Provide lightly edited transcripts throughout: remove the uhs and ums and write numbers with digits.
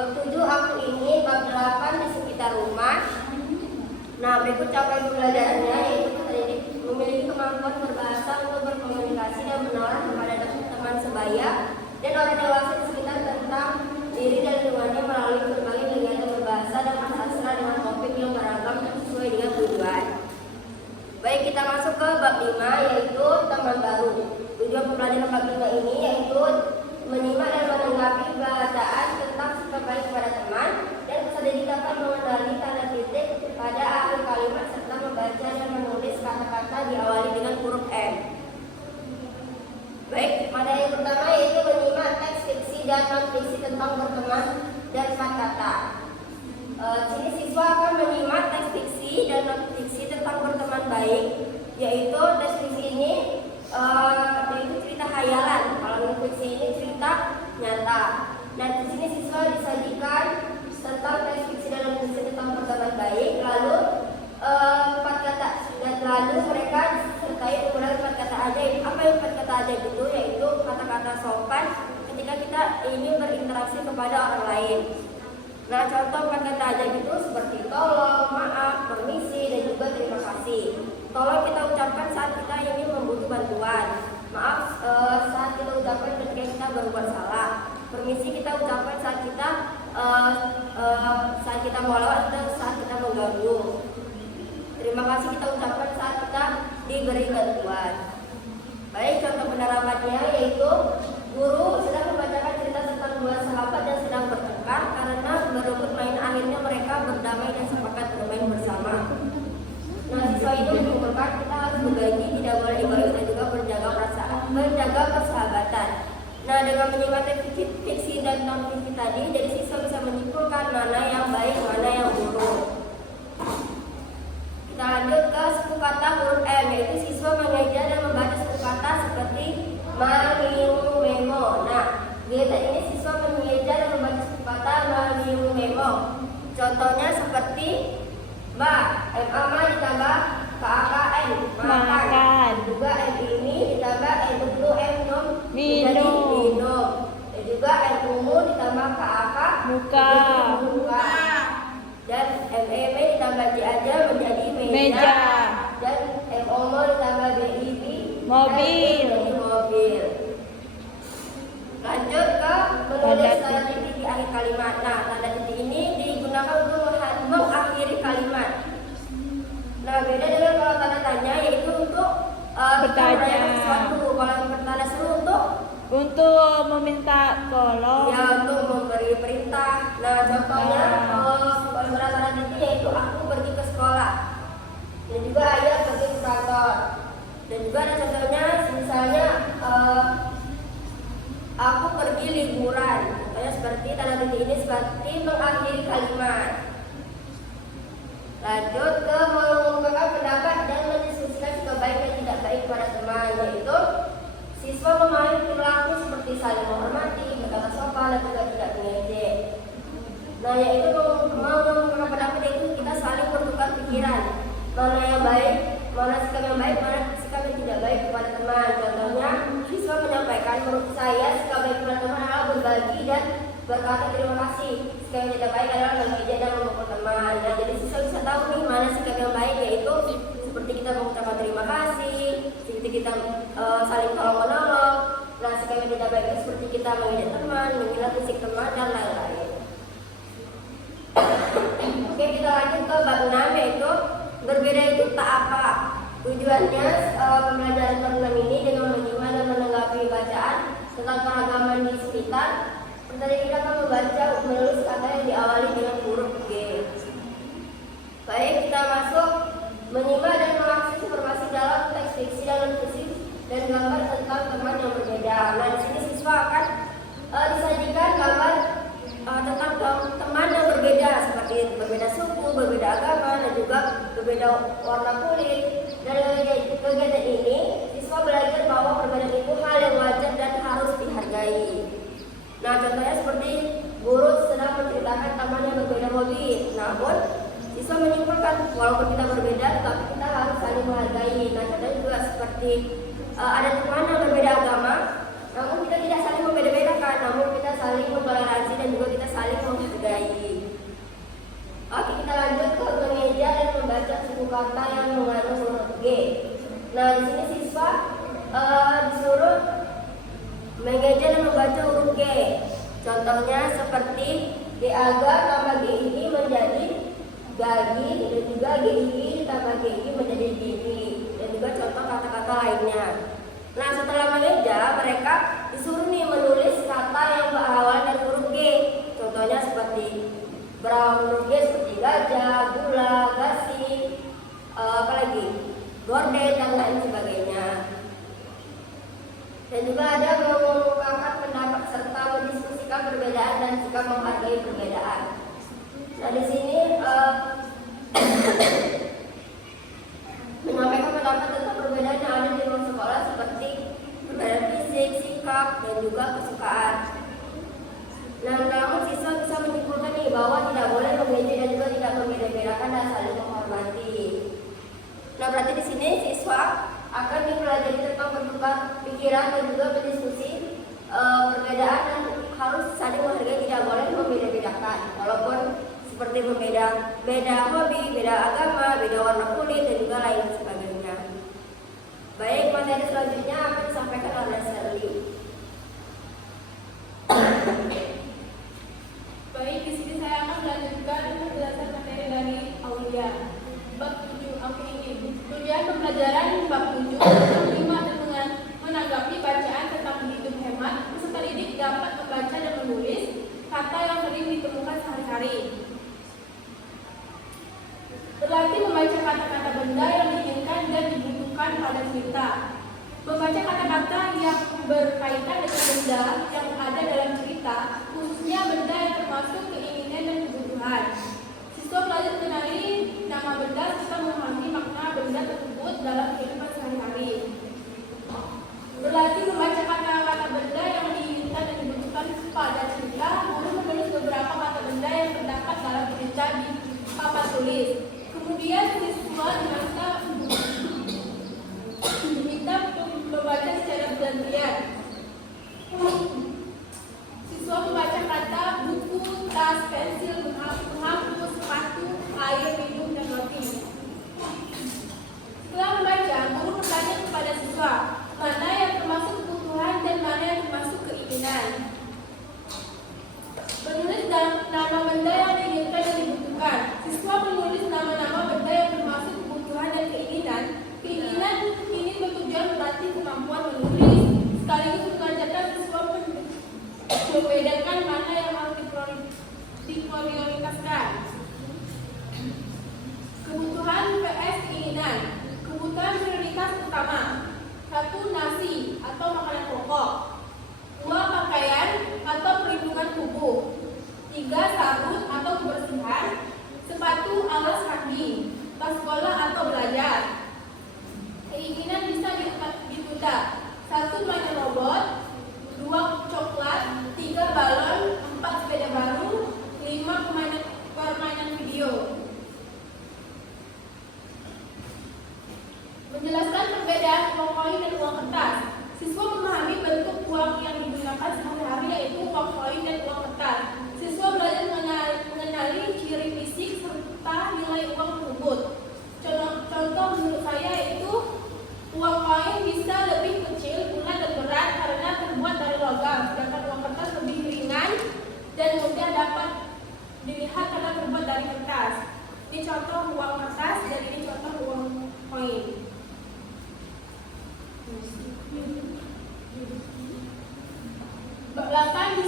Bab 7 aku ingin, bab 8 di sekitar rumah. Nah, berikut capaian pembelajarannya yaitu tadi memiliki kemampuan berbahasa untuk berkomunikasi dan menawarkan kepada teman sebaya dan orang dewasa di sekitar tentang diri dan lingkungannya melalui berbagai kegiatan berbahasa dan bersastra dengan topik yang beragam sesuai dengan tujuan. Baik, kita masuk ke bab 5 yaitu teman baru. Tujuan pembelajaran bab 5 ini yaitu menyimak dan menanggapi bacaan tentang sikap baik kepada teman dan peserta dapat mengenali tanda titik pada akhir kalimat serta membaca dan menulis kata-kata diawali dengan huruf M. Baik, pada yang pertama yaitu menyimak teks fiksi dan non-fiksi tentang berteman dan kata-kata. Sini siswa akan menyimak teks fiksi dan non-fiksi tentang berteman baik, yaitu teks fiksi ini yaitu cerita khayalan, kalau non-fiksi ini cerita nyata. Dan di sini siswa disajikan tentang teks fiksi dan non-fiksi tentang berteman baik, lalu 4 kata, dan lalu mereka disertai penggunaan 4 kata ajaib. Apa yang 4 kata ajaib itu? Yaitu kata-kata sopan ketika kita ingin berinteraksi kepada orang lain. Nah, contoh 4 kata ajaib itu seperti tolong, maaf, permisi, dan juga terima kasih. Tolong kita ucapkan saat kita ingin membutuh bantuan. Maaf saat kita ucapkan ketika kita berbuat salah. Permisi kita ucapkan saat kita mau lewat atau saat kita mengganggu. Terima kasih kita ucapkan saat kita diberi bantuan. Baik, contoh penerapannya yaitu guru sedang membacakan cerita tentang 2 sahabat yang sedang bertengkar karena berebut main, akhirnya mereka berdamai dan sepakat bermain bersama. Nah, siswa ini mengumpulkan kita harus berbagi, tidak boleh egois dan juga menjaga persahabatan. Nah, dengan menyimak fiksi dan non-fiksi tadi, jadi siswa bisa menyimpulkan mana yang baik, mana yang buruk. Kita lanjut ke suku kata huruf M, yaitu siswa mengejar dan membaca suku kata seperti ma, miu, memo. Nah, kegiatan ini siswa mengejar dan membaca suku kata ma, miu, memo. Contohnya seperti ma, ma ditambah KAKN, makan. Juga M ini ditambah M dulu M nom menjadi minum. Dan juga M ungu ditambah KAK muka. Dan M ditambah J aja menjadi meja. Dan M omo ditambah BIB mobil. Lanjut ke menulis tanda titik di akhir kalimat. Nah, tanda titik ini digunakan untuk mengakhiri kalimat. Nah, beda dengan kalau tanda tanya yaitu untuk bertanya sesuatu. Kalau tanda seru untuk meminta tolong. Ya, untuk memberi perintah. Nah, contohnya kalau tanda titik yaitu aku pergi ke sekolah. Dan juga ayah pergi ke kantor. Dan juga ada contohnya misalnya aku pergi liburan. Contohnya seperti tanda titik ini seperti mengakhiri kalimat. Lanjut ke mengungkapkan pendapat dan mendiskusikan sikap baik dan tidak baik pada teman, yaitu siswa memahami perilaku seperti saling menghormati, berkata sopan, dan juga tidak mengejek. Nah, yaitu mengungkapkan pendapat itu kita saling bertukar pikiran, mana yang baik, mana sikap yang baik, mana sikap yang tidak baik kepada teman. Contohnya, siswa menyampaikan menurut saya sikap baik kepada teman adalah berbagi dan berkata terima kasih. Sikap yang tidak baik adalah mengejek dan memukul teman. Nah, jadi siswa bisa tahu nih mana sikap yang baik, yaitu seperti kita mengucapkan terima kasih, seperti kita saling tolong menolong. Nah, sikap yang tidak baik itu seperti kita mengejek teman, menghina fisik teman dan lain-lain. Oke, kita lanjut ke bab 6 yaitu berbeda itu tak apa. Tujuannya pembelajaran bab 6 ini dengan menyimak dan menanggapi bacaan tentang keragaman di sekitar. Pertama kita akan membaca menulis kata yang diawali dengan huruf G. Baik, kita masuk menyimak dan mengakses informasi dalam teks fiksi dan non-fiksi dan gambar tentang teman yang berbeda. Nah, di sini siswa akan disajikan gambar tentang teman yang berbeda seperti berbeda suku, berbeda agama, dan juga berbeda warna kulit. Dari kegiatan ini, siswa belajar bahwa perbedaan itu hal yang wajar dan harus dihargai. Nah, contohnya seperti guru sedang menceritakan teman yang berbeda hobi. Namun, siswa menyimpulkan walaupun kita berbeda, tapi kita harus saling menghargai. Nah, contohnya juga seperti ada teman yang berbeda agama, namun kita tidak saling membeda-bedakan, namun kita saling mentoleransi dan juga kita saling kata yang mengandung huruf G. Nah, di sini siswa disuruh mengeja dan membaca huruf G. Contohnya seperti DAGA tambah GII menjadi gagi, dan juga GII tambah GI menjadi gigi, dan juga contoh kata-kata lainnya. Nah, setelah mengeja, mereka disuruh nih menulis kata yang berawal dari huruf G. Contohnya seperti berawal huruf G seperti gajah, gula, gasing, apalagi gorden dan lain sebagainya. Dan juga ada mengungkapkan pendapat serta mendiskusikan perbedaan dan sikap menghargai perbedaan. Nah, di sini menyampaikan pendapat tentang perbedaan yang ada di ruang sekolah seperti perbedaan fisik, sikap, dan juga kesukaan. Nah, namun siswa bisa menyimpulkan nih bahwa tidak boleh mengeja dan juga tidak membeda-bedakan dan saling menghormati. Nah, berarti di sini siswa akan dipelajari tentang bertukar pikiran dan juga berdiskusi perbedaan dan harus saling menghargai, tidak boleh membeda-bedakan. Walaupun seperti beda hobi, beda agama, beda warna kulit, dan juga lain sebagainya. Baik, materi selanjutnya akan disampaikan oleh Shirley. Baik, di sini saya akan melanjutkan penjelasan materi dari Aulia. Bab 7 ini. Tujuan pembelajaran bab 7 menerima dan menanggapi bacaan tentang hidup hemat. Peserta didik dapat membaca dan menulis kata yang sering ditemukan sehari-hari. Berlatih membaca kata-kata benda yang diinginkan dan dibutuhkan pada cerita. Membaca kata-kata yang berkaitan dengan benda yang ada dalam cerita, khususnya benda yang termasuk keinginan dan kebutuhan. Siswa belajar mengenali nama benda serta memahami makna benda tersebut dalam kehidupan sehari-hari. Berlatih membaca kata-kata benda yang diinginkan dan dibutuhkan pada cerita. Guru menulis beberapa kata benda yang terdapat dalam cerita di papan tulis. Kemudian siswa diminta membaca secara bergantian. Siswa membaca kata buku, tas, pensil, penghapus, sepatu, air minum, dan roti. Setelah membaca, guru bertanya kepada siswa mana yang termasuk kebutuhan dan mana yang termasuk keinginan. Menulis nama benda yang diinginkan dan dibutuhkan. Siswa menulis nama-nama benda yang termasuk kebutuhan dan keinginan. Keinginan ini bertujuan melatih kemampuan menulis, sekaligus mengajarkan siswa membedakan mana yang harus diprioritaskan. Kebutuhan vs keinginan. Kebutuhan prioritas utama: 1. Nasi atau makanan pokok, 2. Pakaian atau perlindungan tubuh, 3. Sabun atau kebersihan, sepatu, alas kaki, tas sekolah atau belajar. Keinginan bisa ditunda: 1. Mainan robot, 2. Coklat, 3. Balon, 4. Sepeda baru, 5. Permainan video. Menjelaskan perbedaan uang koin dan uang kertas. Siswa memahami bentuk uang yang digunakan sehari-hari, yaitu uang koin dan uang kertas. Siswa belajar mengenali ciri fisik serta nilai uang tersebut. Contoh menurut saya yaitu uang koin bisa lebih kecil, bulat, dan berat karena terbuat dari logam, sedangkan uang kertas lebih ringan dan mudah dapat dilihat karena terbuat dari kertas. Ini contoh uang kertas dan ini contoh uang koin. Bab 8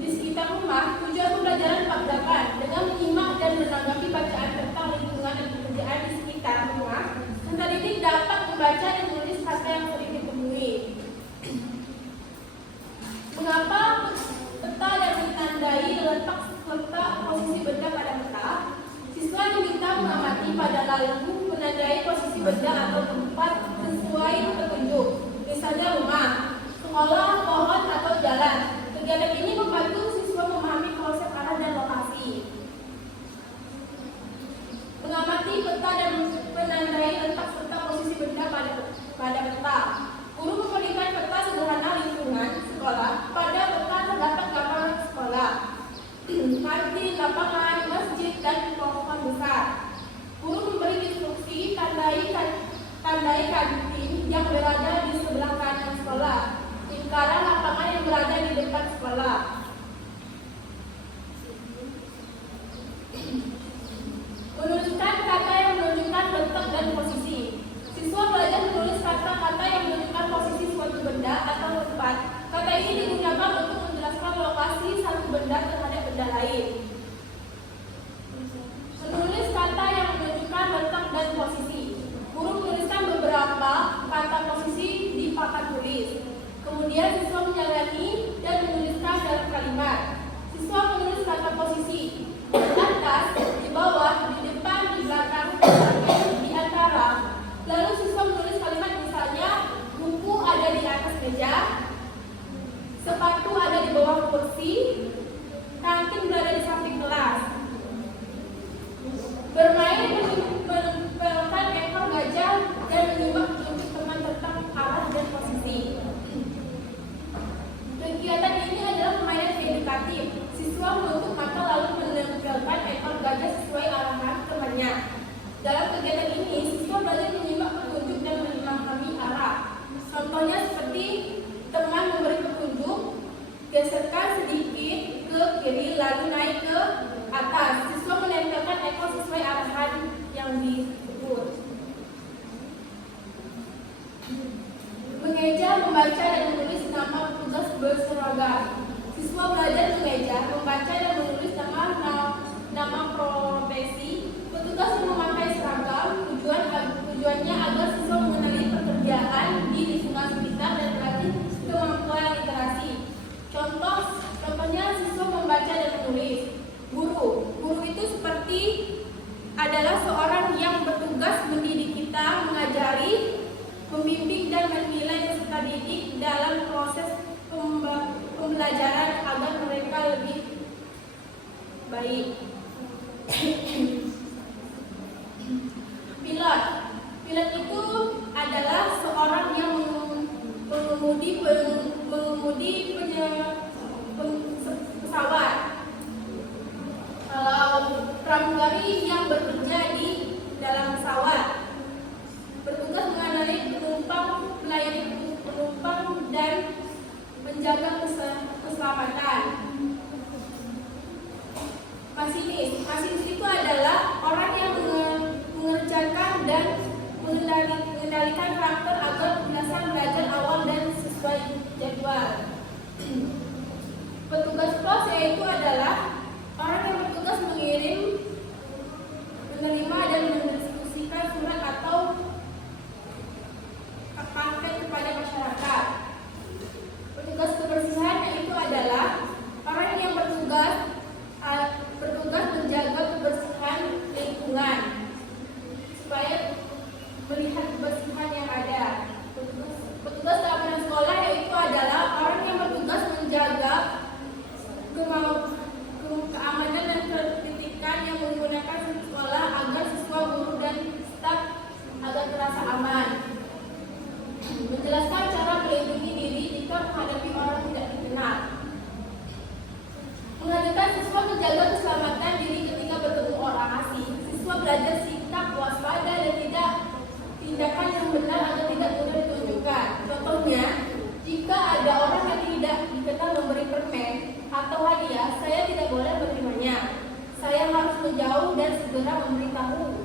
di sekitar rumah. Tujuan pembelajaran bab 8 dengan menyimak dan menanggapi bacaan tentang lingkungan dan pekerjaan di sekitar rumah. Peserta didik dapat membaca dan menulis kata yang sering ditemui. Mengapa peta dan ditandai letak serta posisi benda pada peta? Siswa diminta mengamati pada lalu menandai posisi benda atau tempat sesuai petunjuk. Misalnya rumah, sekolah, pohon, atau jalan. Kegiatan ini membantu siswa memahami konsep arah dan lokasi. Mengamati peta dan menandai letak serta posisi benda pada peta. Guru memberikan peta sederhana lingkungan sekolah. Pada peta terdapat gambar sekolah, kantin, lapangan, masjid, dan pohon besar. Guru memberi instruksi Tandai kantin yang berada di sebelah kanan sekolah. Lingkaran lapangan yang berada di depan sekolah. Menuliskan kata yang menunjukkan letak dan posisi. Siswa belajar menulis kata-kata yang menunjukkan posisi suatu benda atau tempat. Kata ini digunakan untuk menjelaskan lokasi satu benda terhadap benda lain. Menulis kata yang menunjukkan letak dan posisi. Guru menuliskan beberapa kata posisi di papan tulis. Kemudian siswa menjalani dan menuliskan dalam kalimat. Siswa menulis kata posisi di atas, di bawah, di depan, di belakang, di samping, di antara. Lalu siswa menulis kalimat misalnya, buku ada di atas meja, sepatu ada di bawah kursi, kantin berada di samping kelas. Bermain menempelkan ekor gajah dan menyimak petunjuk teman tentang arah dan posisi. Kegiatan ini adalah permainan edukatif. Siswa menutup mata lalu menempelkan ekor gajah sesuai arahan temannya. Dalam kegiatan ini, siswa belajar menyimak petunjuk dan memahami arah. Contohnya seperti teman memberi petunjuk, geserkan sedikit ke kiri lalu naik ke atas. Siswa menempelkan ekor sesuai arahan yang disebut. Mengeja, membaca, dan menulis nama petugas berseragam. Siswa belajar mengeja, membaca, dan menulis nama profesi petugas yang memakai seragam. Tujuannya agar siswa mengenali pekerjaan di lingkungan sekitar dan melatih kemampuan literasi. Contohnya siswa membaca dan menulis. Guru itu seperti adalah seorang yang bertugas mendidik kita, mengajari, membimbing dan menilai peserta didik dalam proses pembelajaran agar mereka lebih baik. Pilot itu adalah seorang yang mengemudi pesawat. Kalau pramugari yang bekerja di dalam pesawat, bertugas mengenali penumpang, melayani penumpang, dan menjaga keselamatan. Masinis itu adalah orang yang mengerjakan dan mengendalikan karakter agar penjelasan belajar awal dan sesuai jadwal. Petugas pos yaitu adalah orang yang bertugas mengirim, menerima, dan mendiskusikan surat atau paket kepada masyarakat. Petugas kebersihan yaitu adalah orang yang bertugas menjaga kebersihan lingkungan supaya melihat kebersihan yang ada. Petugas keamanan sekolah yaitu adalah orang yang bertugas menjaga keamanan dan ketertiban yang menggunakan sekolah agar siswa, guru, dan staf agar terasa aman. Menjelaskan cara melindungi diri jika menghadapi orang tidak dikenal. Mengajarkan siswa menjaga keselamatan diri ketika bertemu orang asing. Siswa belajar sikap waspada dan tindakan yang benar agar tidak mudah ditunjukkan. Contohnya, jika ada orang yang tidak dikenal memberi permen atau hadiah, saya tidak boleh menerimanya. Saya harus menjauh dan segera memberitahu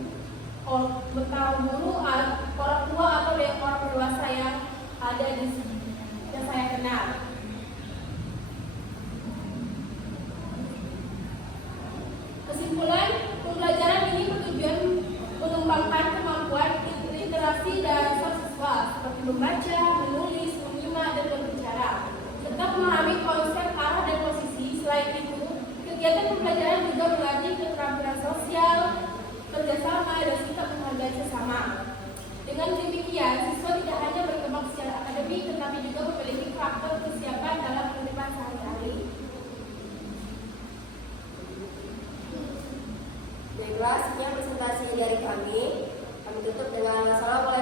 guru, orang tua, atau orang dewasa yang ada di sini yang saya kenal. Kesimpulan, pembelajaran ini bertujuan mengembangkan kemampuan literasi dasar siswa seperti membaca, menulis, menyimak, dan berbicara, serta memahami konsep arah dan posisi. Selain itu, kegiatan pembelajaran juga melatih keterampilan sosial, kerjasama, dan sikap menghargai sesama. Dengan demikian, siswa tidak hanya berkembang secara akademik, tetapi juga memiliki faktor kesiapan dalam kehidupan sehari-hari. Baiklah, sekian presentasi dari kami. Kami tutup dengan wassalamualaikum